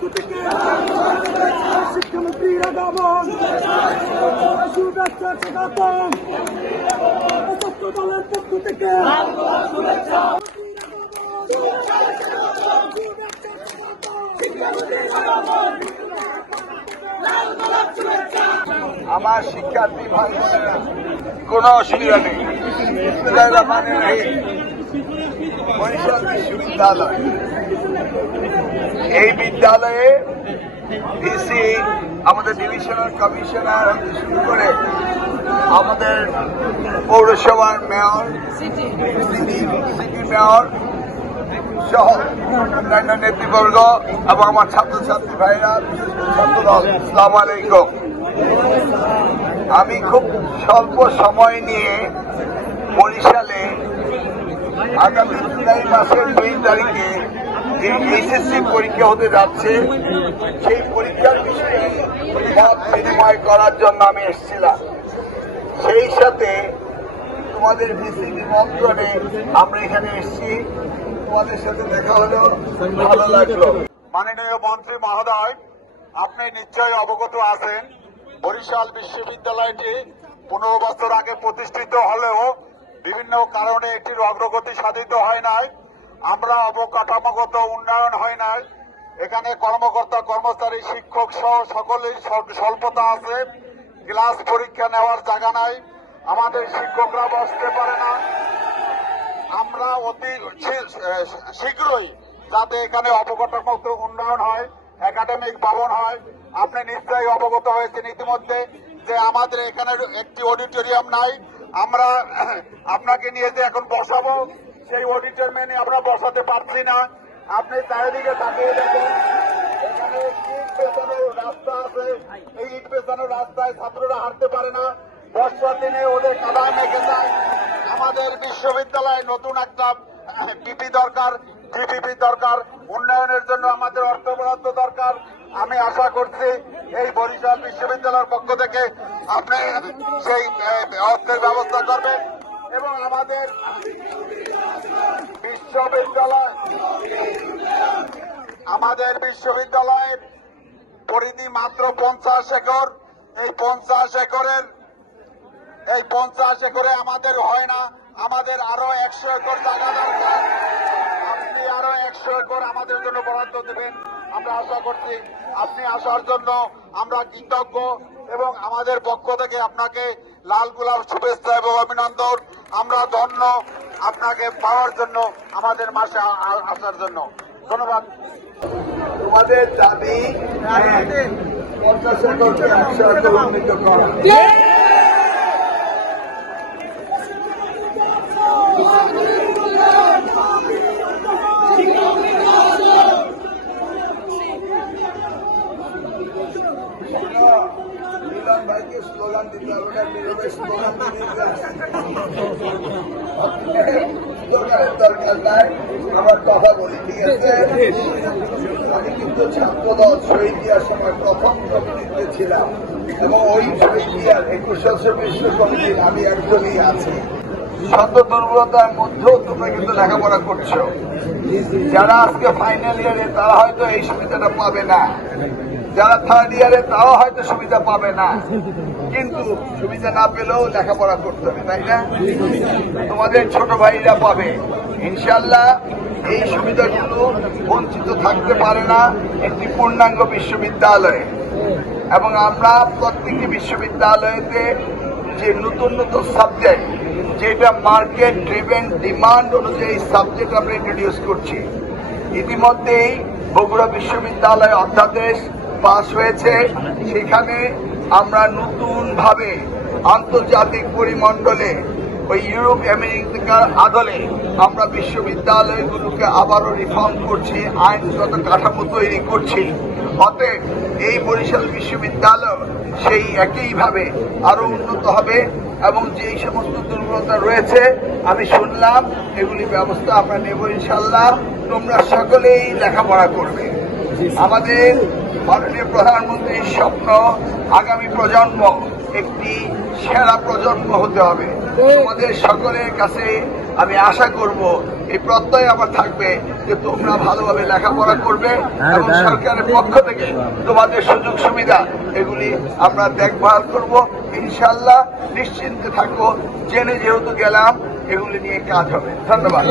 পক্ষ থেকে শিক্ষামন্ত্রীর আগমন শুভেচ্ছা স্বাগতম ছাত্র দলের পক্ষ থেকে আমার শিক্ষার্থী ভাই বোনেরা কোনো অসুবিধা নেই। বরিশাল বিশ্ববিদ্যালয়, এই বিদ্যালয়ে ভিসি, আমাদের ডিভিশনাল কমিশনার শুরু করে আমাদের পৌরসভার মেয়র, সিটি মেয়র সহ অন্যান্য নেতৃবর্গ এবং আমার ছাত্রছাত্রী ভাইরা, ছাত্রদল, আসসালামু আলাইকুম। আমি খুব স্বল্প সময় নিয়ে বরিশালে আগামী জুলাই মাসের 2 তারিখে যে এইচএসসি পরীক্ষা হতে যাচ্ছে সেই পরীক্ষার বিষয়ে মত বিনিময় করার জন্য আমি এসেছিলাম। সেই সাথে তোমাদের ভিসি নিমন্ত্রণে আমরা এখানে এসেছি, তোমাদের সাথে দেখা হলো, ভালো লাগলো। মাননীয় মন্ত্রী মহোদয়, আপনি নিশ্চয়ই অবগত আছেন বরিশাল বিশ্ববিদ্যালয়টি 15 বছর আগে প্রতিষ্ঠিত হলেও বিভিন্ন কারণে এটির অগ্রগতি সাধিত হয় নাই। আমরা অবকাঠামোগত উন্নয়ন হয় নাই। এখানে কর্মকর্তা কর্মচারী শিক্ষক সহ সকলেই স্বল্পতা আছে। ক্লাস পরীক্ষা নেওয়ার জায়গা নাই, আমাদের শিক্ষকরা বসতে পারে না। আমরা অতি শীঘ্রই যাতে এখানে অবকাঠামোগত উন্নয়ন হয়, একাডেমিক ভবন হয়। আপনি নিশ্চয়ই অবগত হয়েছেন ইতিমধ্যে যে আমাদের এখানে একটি অডিটোরিয়াম নাই। আমরা আপনাকে নিয়ে যে এখন বসাবো সেই অডিটোরিয়ামে আমরা বসাতে পারছি না। আপনি চারিদিকে তাকিয়ে দেখেন, এখানে ইট পেছানোর রাস্তা আছে, এই ইট পেছানোর রাস্তায় ছাত্ররা হাঁটতে পারে না। বর্ষার দিনে ওদের কাদায় মেখে যায়। আমাদের বিশ্ববিদ্যালয়ে নতুন একটা পিপি দরকার, জিপিপি দরকার। উন্নয়নের জন্য আমাদের অর্থ বরাদ্দ দরকার। আমি আশা করছি এই বরিশাল বিশ্ববিদ্যালয়ের পক্ষ থেকে আপনি সেই অর্থের ব্যবস্থা করবেন এবং আমাদের বিশ্ববিদ্যালয়ের পরিধি মাত্র 50 একর। এই 50 একরে আমাদের হয় না, আমাদের আরো 100 একর জায়গা দরকার। আপনি আরো 100 একর আমাদের জন্য বরাদ্দ দেবেন। আমরা আশা করছি আপনি আসার জন্য আমরা কৃতজ্ঞ এবং আমাদের পক্ষ থেকে আপনাকে লাল গোলাপ শুভেচ্ছা এবং অভিনন্দন। আমরা ধন্য আপনাকে পাওয়ার জন্য, আমাদের মাসে আসার জন্য। ধন্যবাদ। তোমাদের দাবি 50 একরকে 100 একর উন্নীত করা। মিলন ভাইকে স্লোগান দিতে হবে না, নীরবে স্লোগান দরকার নাই। আমার কথা বলি, ঠিক আছে? আমি কিন্তু ছাত্রদল শহীদ দিয়ার সময় প্রথম কমিটিতে ছিলাম এবং ওই শহীদ দিয়ার 21 বিশ্ব কমিটির আমি একজনই আছি। শত দুর্বলতার মধ্যেও তোমরা কিন্তু লেখাপড়া করছো। যারা আজকে ফাইনাল ইয়ারে তারা হয়তো এই সুবিধাটা পাবে না, যারা থার্ড ইয়ারে তাও হয়তো সুবিধা পাবে না, কিন্তু সুবিধা না পেলেও লেখাপড়া করতে হবে, তাই না? তোমাদের ছোট ভাইরা পাবে ইনশাল্লাহ। এই সুবিধাগুলো বঞ্চিত থাকতে পারে না একটি পূর্ণাঙ্গ বিশ্ববিদ্যালয়ে। এবং আমরা প্রত্যেকটি বিশ্ববিদ্যালয়তে যে নতুন নতুন সাবজেক্ট, যেটা মার্কেট ড্রিভেন ডিমান্ড অনুযায়ী সাবজেক্ট আমরা ইন্ট্রোডিউস করছি। ইতিমধ্যেই বগুড়া বিশ্ববিদ্যালয় অধ্যাদেশ পাস হয়েছে, সেখানে আমরা নতুন ভাবে আন্তর্জাতিক পরিমণ্ডলে ওই ইউরোপ আমেরিকার আদলে আমরা বিশ্ববিদ্যালয়গুলোকে আবারও রিফর্ম করছি, আইনগত কাঠামো তৈরি করছি। অতএব এই বরিশাল বিশ্ববিদ্যালয় সেই একইভাবে আরো উন্নত হবে এবং যেই সমস্ত দুর্বলতা রয়েছে আমি শুনলাম, এগুলি ব্যবস্থা আমরা নেব ইনশাল্লাহ। তোমরা সকলেই লেখাপড়া করবে, আমাদের মাননীয় প্রধানমন্ত্রীর স্বপ্ন আগামী প্রজন্ম একটি সেরা প্রজন্ম হতে হবে। তোমাদের সকলের কাছে আমি আশা করব, এই প্রত্যয় আমার থাকবে যে তোমরা ভালোভাবে লেখাপড়া করবে এবং সরকারের পক্ষ থেকে তোমাদের সুযোগ সুবিধা এগুলি আমরা দেখভাল করব। ইনশাল্লাহ নিশ্চিন্তে থাকো, জেনে যেহেতু গেলাম এগুলি নিয়ে কাজ হবে। ধন্যবাদ।